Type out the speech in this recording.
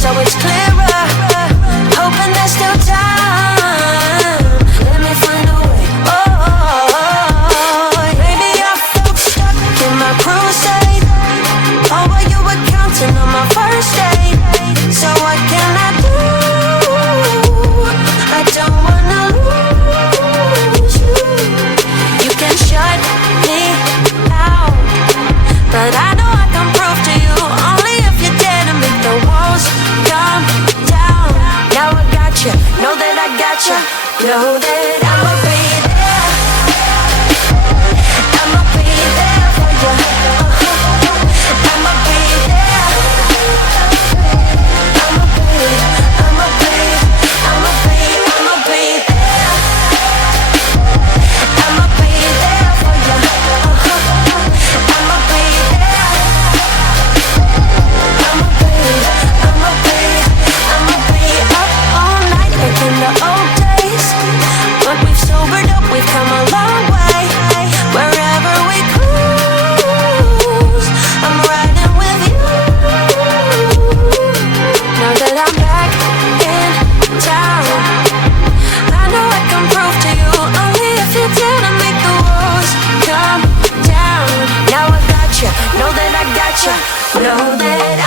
So it's clearer, hoping there's still time. Let me find a way. Oh, maybe I felt stuck in my crusade. Oh, while you were counting on my first date. So what can I do? I don't wanna lose you. You can shut me out, but I know I can prove to you only if you dare to make the walls come down. Now I got you, know that I got you, know that I'ma be there. I'ma be there for you. I'ma be there. I'ma be there for you. I'ma be there. I'ma be up all night like in the old days. But we've sobered up, we've come a long way. Wherever we cruise, I'm riding with you. Now that I'm back in town, I know I can prove to you only if you dare to make the walls come down. Now I got you, know that I got you, know that